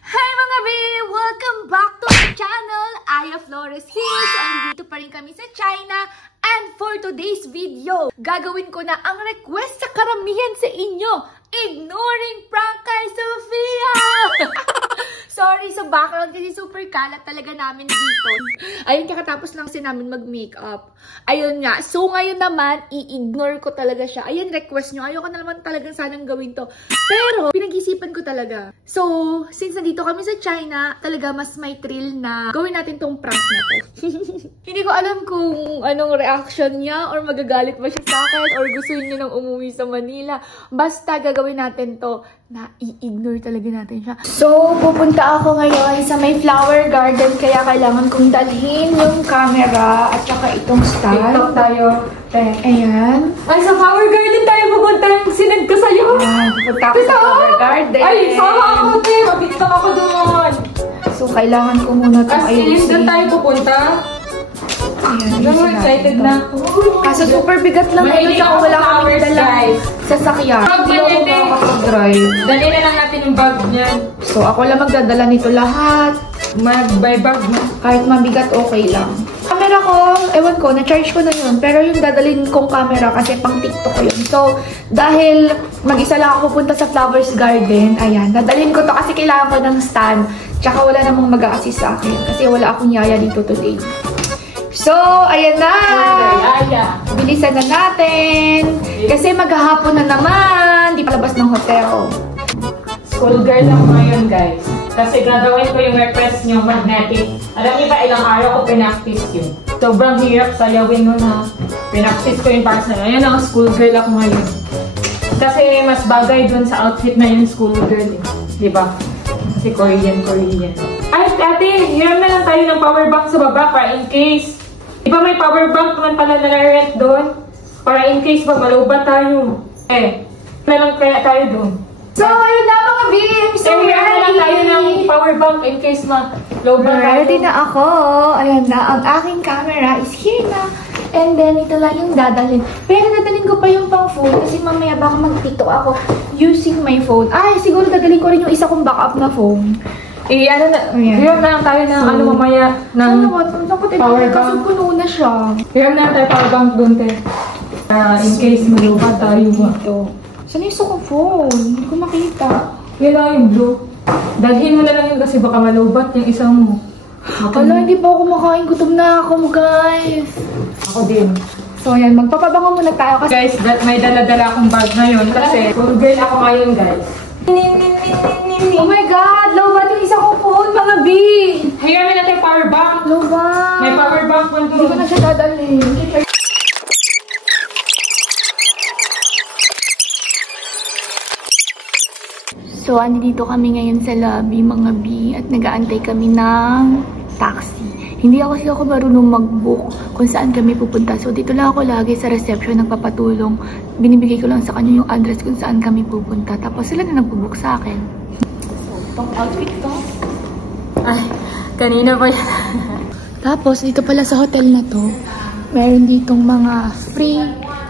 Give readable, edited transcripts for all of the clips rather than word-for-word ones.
Hi mga babe! Welcome back to my channel! Aya Flores here! So, andito pa rin kami sa China. And for today's video, gagawin ko na ang request sa karamihan sa inyo. Ignoring prank kay Sofia! Sorry sa background kasi super kalat talaga namin dito. Ayun, kakatapos lang kasi namin mag-makeup. Ayun nga. So, ngayon naman, i-ignore ko talaga siya. Ayun, request nyo. Ayoko na naman talagang sanang gawin to. Pero, pinag-isipan ko talaga. So, since nandito kami sa China, talaga mas may thrill na gawin natin tong prank na to. Hindi ko alam kung anong reaction niya or magagalit ba siya sa akin or gusto niya nang umuwi sa Manila. Basta gagawin natin to na i-ignore talaga natin siya. So, pupunta ako ngayon sa may flower garden kaya kailangan kong dalhin yung camera at saka itong stand. TikTok tayo. Ayan. Ay, sa flower garden tayo pupunta. Sinad ko sa'yo. Pupunta ako sa flower garden. Ay, sama ako, te. Mag-tiktok ako doon. So, kailangan ko muna itong ayusin. Doon tayo pupunta. Ayan, excited na ako. Kaso super bigat lang ito tsaka wala kami dalang sasakyan. Hindi ako makakapag-drive. Dali na lang natin yung bag niyan. So, ako lang magdadala nito lahat. Mag-buy bag mo. Kahit mabigat, okay lang. Camera ko, ewan ko, na-charge ko na yun. Pero yung dadalhin kong camera kasi pang TikTok ko yun. So, dahil mag-isa lang ako pupunta sa Flowers Garden, ayan, dadalhin ko to kasi kailangan ko ng stand. Tsaka wala namang mag-a-assist sa akin kasi wala akong yaya dito today. So, ayan na! Bilisan na natin! Kasi maghahapon na naman! Di palabas ng hotel. School girl ako ngayon, guys. Kasi gagawin ko yung request nyo magnetic. Alam niyo ba, ilang araw ko pinaktis yun. Sobrang hirap sayawin nun ha. Pinaktis ko yung para sa ngayon. Ang school girl ako ngayon. Kasi mas bagay dun sa outfit na yung school girl eh. Diba? Kasi Korean. Ay, ate, hiram na lang tayo ng power bank sa baba para in case. Diba may power bank naman pala na-rent doon? Para in case ba maluba tayo. Na lang kaya tayo doon. So, ayun na mga beams! So, hiram na lang tayo ng power bank in case maluba tayo. Ready na ako. Ayan na, ang aking camera is here na. And then, ito lang yung dadalhin. Pero dadalhin ko pa yung pang phone kasi mamaya baka mag-tiktok ako using my phone. Ay, siguro dadalhin ko rin yung isa kong backup na phone. Hiram na lang tayo ng mamaya ng power bank. Kasi puno na siya. Hiram na lang tayo power bank doon, te. In case maluba tayo. Dito. Saan yung isa kong phone? Hindi ko makita. Yan lang yung blue. Dalhin mo na lang yun kasi baka malubat yung isang mo. Ala, hindi pa ako kumakain. Gutom na ako, guys. Ako din. So, ayan. Magpapabango muna tayo kasi... Guys, may dala-dala akong bag ngayon kasi full girl ako ngayon, guys. Oh my God! Lobat yung isa kong phone, mga B! Hiram na tayo power bank. Lobat! May power bank po Hindi ko na siya dadalhin. So, andito kami ngayon sa lobby, mga B, at nag-aantay kami ng taxi. Hindi ako siya marunong mag-book kung saan kami pupunta. So, dito lang ako lagi sa reception nagpapatulong. Binibigay ko lang sa kanya yung address kung saan kami pupunta. Tapos sila na nagpo-book sa akin. So, itong outfit ko. Ay, kanina pa yan. Tapos, dito pala sa hotel na to, meron ditong mga free.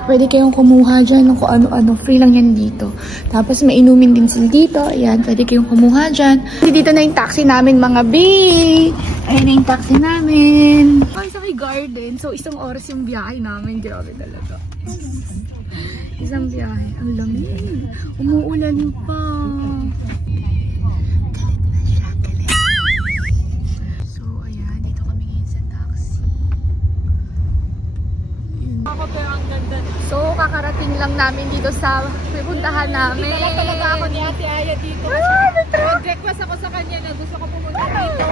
Pwede kayong kumuha dyan ng kung ano-ano. Free lang yan dito. Tapos may inumin din sila dito. Ayan, pwede kayong kumuha dyan. Dito na yung taxi namin, mga B. Ayan na yung taxi namin. Ay, sa may garden. So, isang oras yung biyahe namin. Grabe talaga. Isang biyahe. Ang lamig. Umuulan pa. So, kakarating lang namin dito sa pupuntahan namin. Hindi talaga ako ni Ate Aya dito. Nag-request ako sa kanya na gusto ko pumunta dito.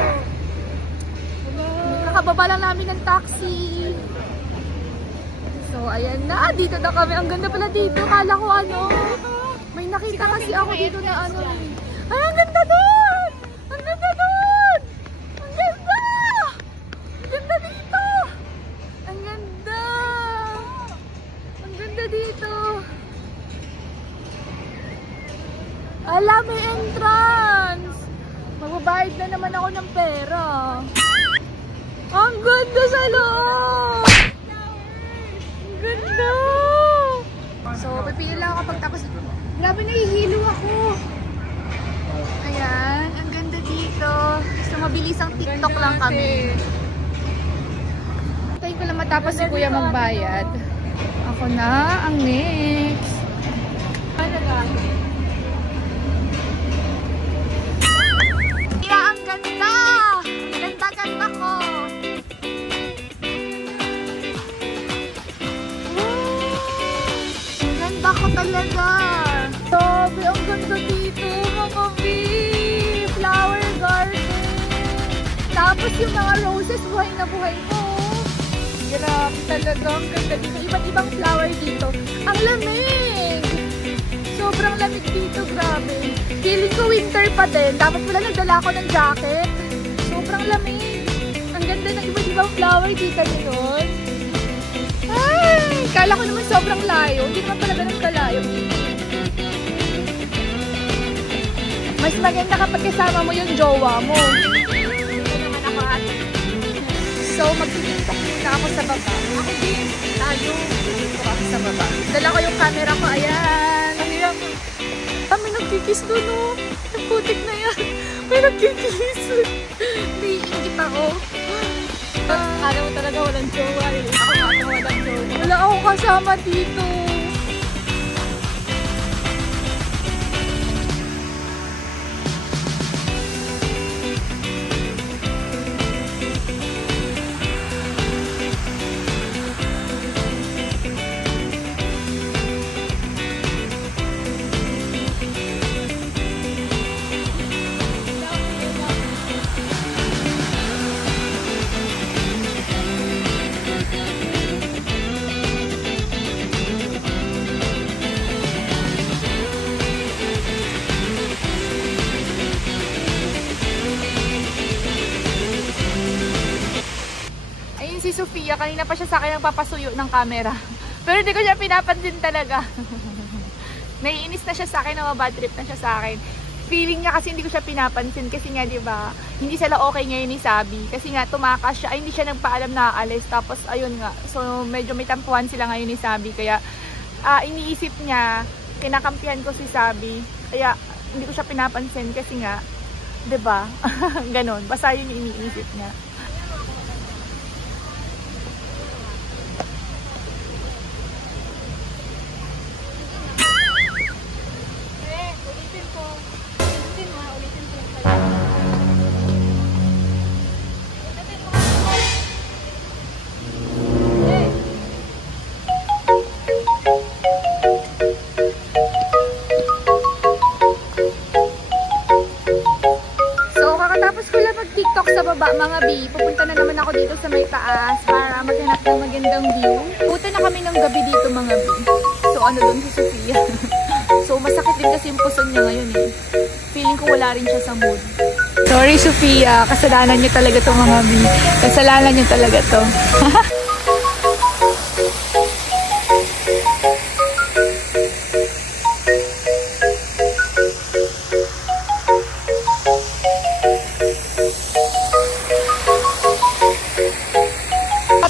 Kakababa lang namin ng taxi. So, ayan na. Dito na kami. Ang ganda pala dito. Kala ko may nakita kasi ako dito na Ay, ang ganda doon! Ang ganda doon! Ang ganda! Ang ganda dito! Ang ganda! Ang ganda dito! Ala, may entrance! Magbabayad na naman ako ng pera. Ang ganda sa loob! Ang ganda! So, pipili lang ako pagtapos. Grabe, nahihilo ako! Ayan, ang ganda dito. Mabilisang TikTok lang kami. Tayo ko lang matapos si Kuya magbayad. Ako na ang next. Kaya ang ganda! Ganda-ganda ko! Ang ganda ko talaga! Sabi, ang ganda dito mga bee! Flower garden! Tapos yung mga roses, buhay na buhay ko! Grabe talaga, ang ganda dito. Iba't ibang flower dito. Ang lamig! Sobrang lamig dito, grabe. Feeling ko winter pa din. Dapat pala nagdala ako ng jacket. Sobrang lamig. Ang ganda ng iba't ibang flower dito ngayon. Ay! Kala ko naman sobrang layo. Hindi naman pala ganun kalayo. Mas maganda kapag kasama mo yung jowa mo. Ito naman ako ate. So, mag-tiktok muna ako sa baba. Ako din. Tayo. Dito ako sa baba. Dala ko yung camera ko. Ayan. Ayan. Ah, may nagkikis doon, oh. Ang putik na yan. May nagkikis. Naiingit ako. Alam mo talaga walang jowa eh. Ako nga walang jowa. Wala akong kasama dito. Si Sofia, kanina pa siya sa akin nagpapasuyo ng camera. Pero hindi ko siya pinapansin talaga. Naiinis na siya sa akin, bad trip na siya sa akin. Feeling niya kasi hindi ko siya pinapansin kasi nga 'di ba, hindi sila okay ngayon ni Sabi. Kasi nga tumakas siya, ay hindi siya nagpaalam na aalis. Tapos ayun nga, so medyo may tampuhan sila ngayon ni Sabi. Kaya iniisip niya, kinakampihan ko si Sabi. Kaya hindi ko siya pinapansin kasi nga 'di ba? Ganon, basta yun yung iniisip niya. Sa baba mga B, pupunta na naman ako dito sa may taas para maghanap ng magandang view. Pupunta na kami ng gabi dito mga B. So ano doon si Sofia. So masakit din kasi yung puson niya ngayon eh. Feeling ko wala rin siya sa mood. Sorry Sofia, kasalanan niyo talaga to mga B. Kasalanan niyo talaga to.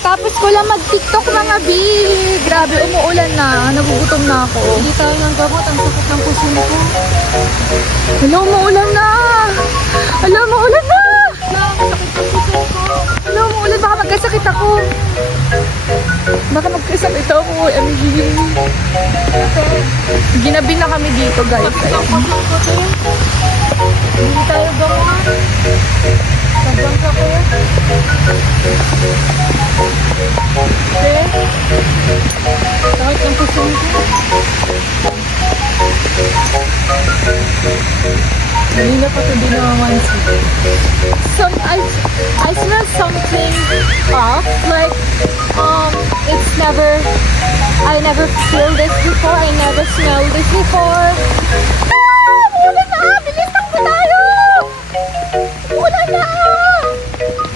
Tapos ko lang mag-tiktok mga B. Grabe, umuulan na. Nagugutom na ako. Hindi tayo ng gamot. Ang sakit ng puso ko. Hala, umuulan na. Hala, umuulan na. Hala, umuulan. Baka magkasakit ako. Baka magkasakit ako. MG. Ginabi na kami dito, guys. Hindi tayo gamot. Sabang ka ko. Sakit ng puso ko. Kanina pa ito dinamansi. I smell something off. Like, it's never, I never feel this before. I never smell this before. Umuulan na! Bilis, takbo tayo! Umuulan na!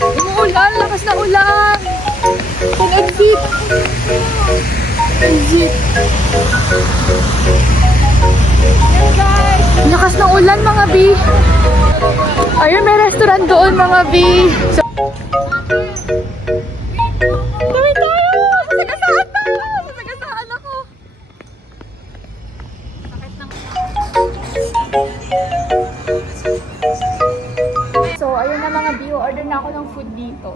Umuulan, lakas na ulan! Exit! Exit! Lakas ng ulan mga B! Ayun, may restaurant doon mga B! So, gawin tayo! Sasagasaan tayo! Sasagasaan ako! So, ayun na mga bio, order na ako ng food dito.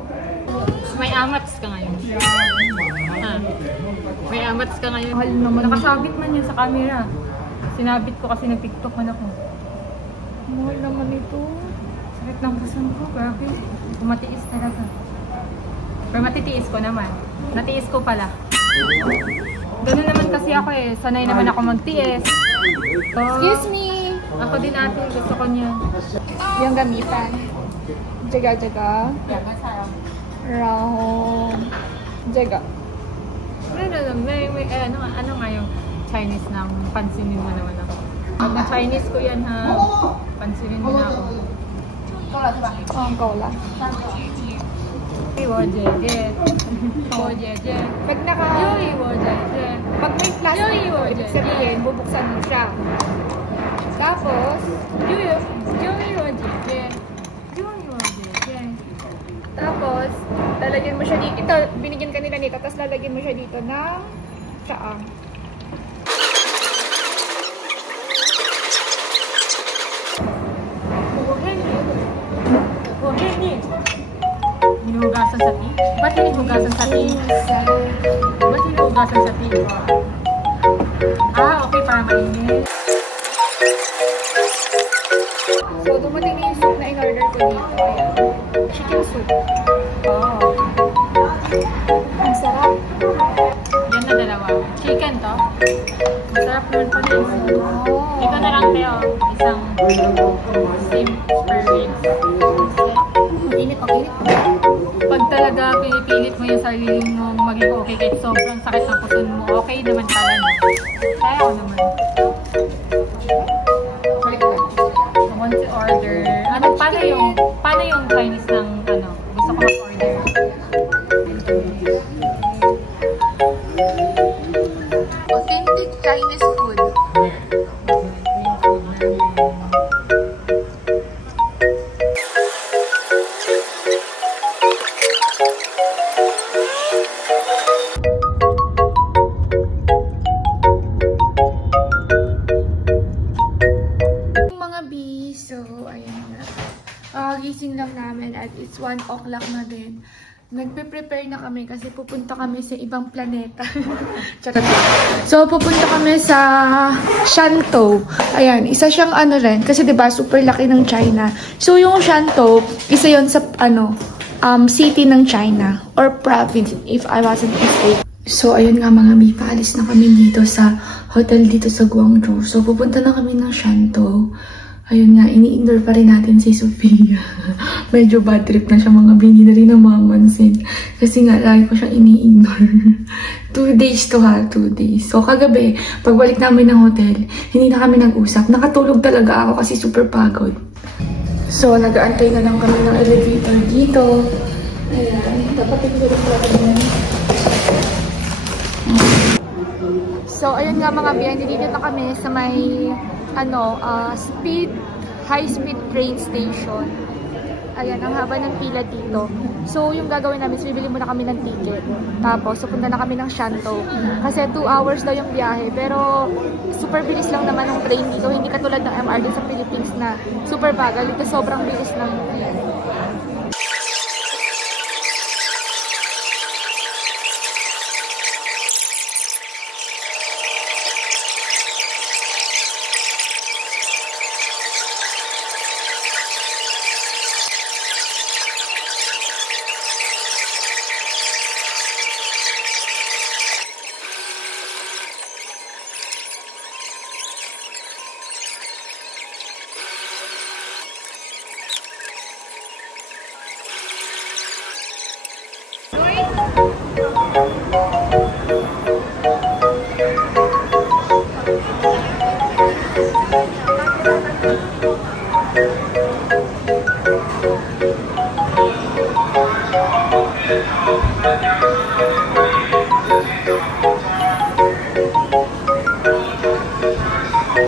May amats ka ngayon. Ha? May amats ka ngayon. Mahal naman. Nakasabit man yun sa camera. Sinabit ko kasi nag-tiktok man ako. Mahal naman ito. Sakit ng puson ko, grabe. Matiis talaga. Pero matitiis ko naman. Natiis ko pala. Ganun naman kasi ako eh. Sanay naman ako magtiis. So, Excuse me! ako din ate, gusto ko niya. Yung gamitan. Jaga-jaga. Rahong. Jaga. Ano nga yung Chinese na pansinin mo naman ako. Pag na-Chinese ko yan ha, pansinin mo na ako. Ang cola. Pag naka... Pag may plastic, ibig sabihin, bubuksan mo siya. Tapos, tapos, lalagyan mo siya dito. Ito, binigyan ka nila nito. Tapos lalagyan mo siya dito ng tsaang. Hinuhugasan sa tea? Ba't hinuhugasan sa tea? Ba't hinuhugasan sa tea? Okay, para mainit. So, dumating na yung soup na in-order ko dito. Ayan. Chicken soup. Oh. Ang sarap. Yan na dalawa. Chicken to? Masarap naman po na yun. Oh. Ito na lang tayo. Isang sim per ribs. Init, okay. Pag talaga pinipilit mo yung sarili mong maging okay kahit sobrang sakit ng puson mo, okay naman pala no? Kaya ako naman. I want to order. Paano yung Chinese ng gusto ko mag-order? Authentic Chinese food. Gising lang namin at it's 1 o'clock na din. Nagpe-prepare na kami kasi pupunta kami sa ibang planeta. So, pupunta kami sa Shantou. Ayan, isa siyang rin. Kasi diba, super laki ng China. So, yung Shantou, isa yon sa city ng China. Or province, if I wasn't mistaken. So, ayun nga mga mi, paalis na kami dito sa hotel dito sa Guangzhou. So, pupunta na kami ng Shantou. Ayun nga, ini-ignore pa rin natin si Sophia. Medyo bad trip na siya mga bini na rin namamansin. Kasi nga, lagi ko siyang ini-ignore. 2 days to ha, 2 days. So, kagabi, pagbalik namin ng hotel, hindi na kami nag-usap. Nakatulog talaga ako kasi super pagod. So, nag-aantay na lang kami ng elevator dito. Ayan, dapat ito rin pala kami. So, ayun nga mga biyan, dito na kami sa may high-speed train station. Ayan, ang haba ng pila dito. So, yung gagawin namin, bibili muna kami ng ticket. Tapos, pupunta na kami ng Shantou. Kasi 2 hours daw yung biyahe. Pero, super bilis lang naman ng train dito. Hindi katulad ng MRT sa Philippines na super bagal. Dito sobrang bilis ng train.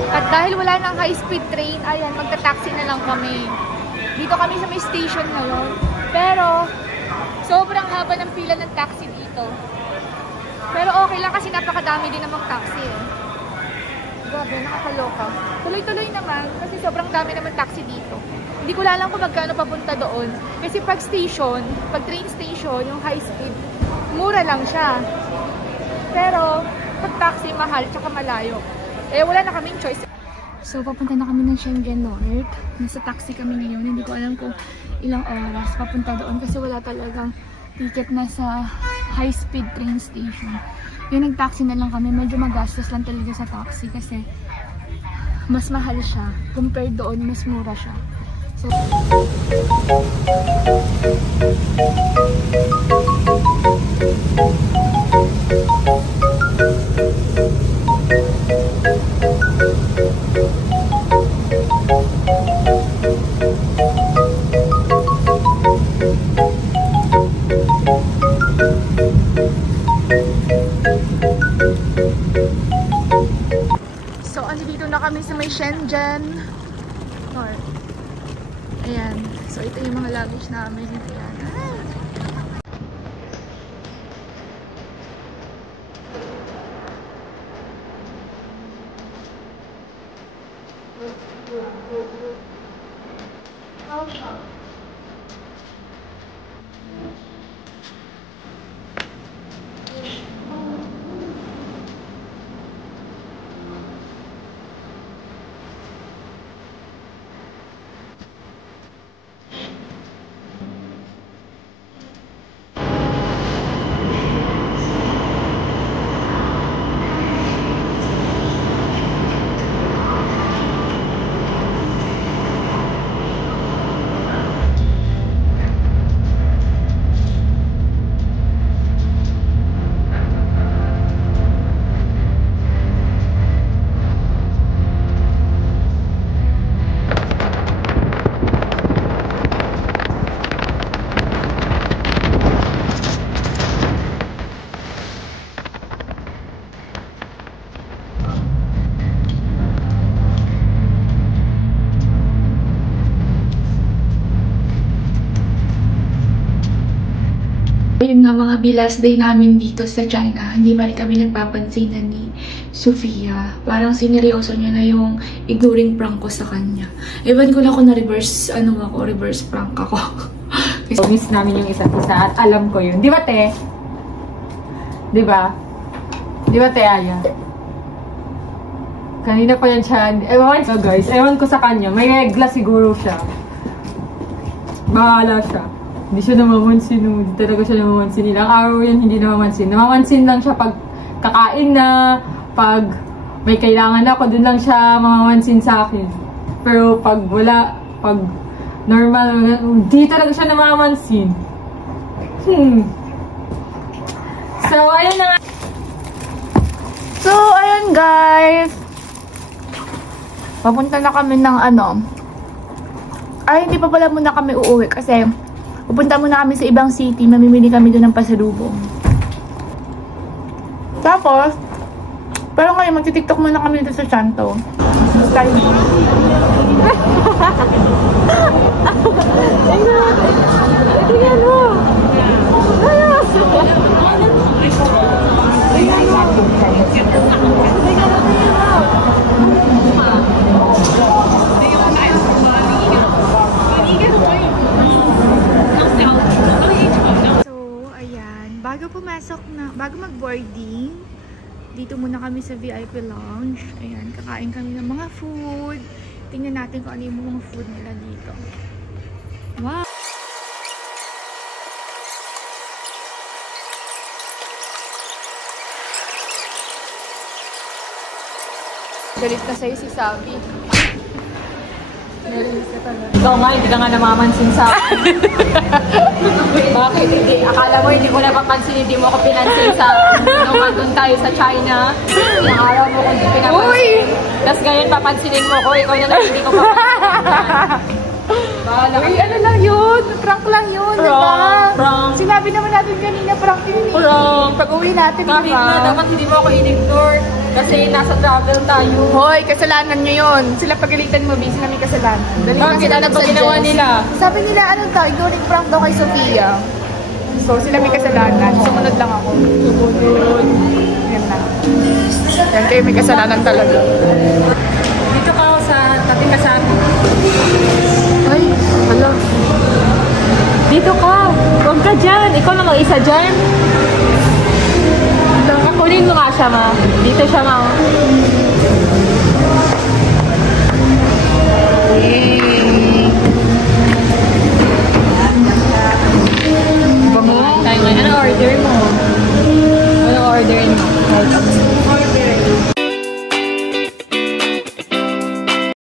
At dahil wala nang high-speed train, ayan, magta-taxi na lang kami. Dito kami sa may station ngayon. Pero, sobrang haba ng pila ng taxi dito. Pero okay lang kasi napakadami din namang taxi eh. Grabe, nakakaloka. Tuloy-tuloy naman kasi sobrang dami naman taxi dito. Hindi ko alam kung magkano papunta doon. Kasi pag train station, yung high speed, mura lang siya. Pero, pag taxi, mahal, tsaka malayo. Eh, wala na kaming choice. So, papunta na kami ng Shenzhen North. Nasa taxi kami ngayon. Hindi ko alam kung ilang oras papunta doon kasi wala talagang ticket na sa high-speed train station. Yung nag-taxi na lang kami, medyo magastos lang talaga sa taxi kasi mas mahal siya. Compared doon, mas mura siya. So, andito na kami sa may Shenzhen North. Ayan. So, ito yung mga luggage namin. Ayan. Ayun nga mga last day namin dito sa China, hindi pa rin kami nagpapansinan ni Sofia. Parang sineryoso niya na yung ignoring prank ko sa kanya. Ewan ko na kung na-reverse, reverse prank ako. So, miss namin yung isa't isa at alam ko yun. Di ba, te? Di ba? Di ba, te, Aya? Kanina pa yan siya. Ewan ko sa kanya. May regla siguro siya. Bahala siya. Hindi siya namamansin. Hindi talaga siya namamansin. Ilang araw yun, hindi namamansin. Namamansin lang siya pag kakain na, pag may kailangan ako, dun lang siya mamamansin sa akin. Pero pag wala, pag normal, hindi talaga siya namamansin. So, ayun na nga. So, ayun guys. Papunta na kami ng Ay, hindi pa pala muna kami uuwi kasi pupunta muna kami sa ibang city. Mamimili kami doon ng pasalubong. Tapos, pero ngayon magti-tiktok muna kami dito sa Shantou. Style mo. Tingnan mo. Bago mag-boarding, dito muna kami sa VIP lounge. Ayan, kakain kami ng mga food. Tingnan natin kung ano yung mga food nila dito. Wow! Galit na sa'yo si Sabi. Ikaw nga, hindi ka nga namamansin sa akin. Bakit? Hindi. Akala mo hindi ko napapansin, hindi mo ako pinansin sa nung andun tayo sa China. Ilang araw mo kung hindi pinapansin. Uy! Tapos ngayon papansinin mo ko, ikaw na lang hindi ko papansin. Uy, ano lang yun? Prank lang yun, di ba? Prank. Sinabi naman natin kanina, prank yun eh. Prank. Pag-uwi natin, di ba? Kahit na dapat hindi mo ako in-ignore. Kasi nasa travel tayo. Hoy, kasalanan nyo yun. Sila pagalitan mo, busy namin kasalanan. Bakit? Ano ba ginawa nila? Sabi nila, ignoring prank daw kay Sofia. So, sila may kasalanan. Sumunod lang ako. Sumunod. Yan na. Yan kayo may kasalanan talaga. Dito ka sa tabi ka sa atin. Ay, Hala. Dito ka. Huwag ka dyan. Ikaw na mag-isa dyan. Kunin mo nga siya, ma. Dito siya, ma. Yay! Bango. Ano order mo? Ano order mo?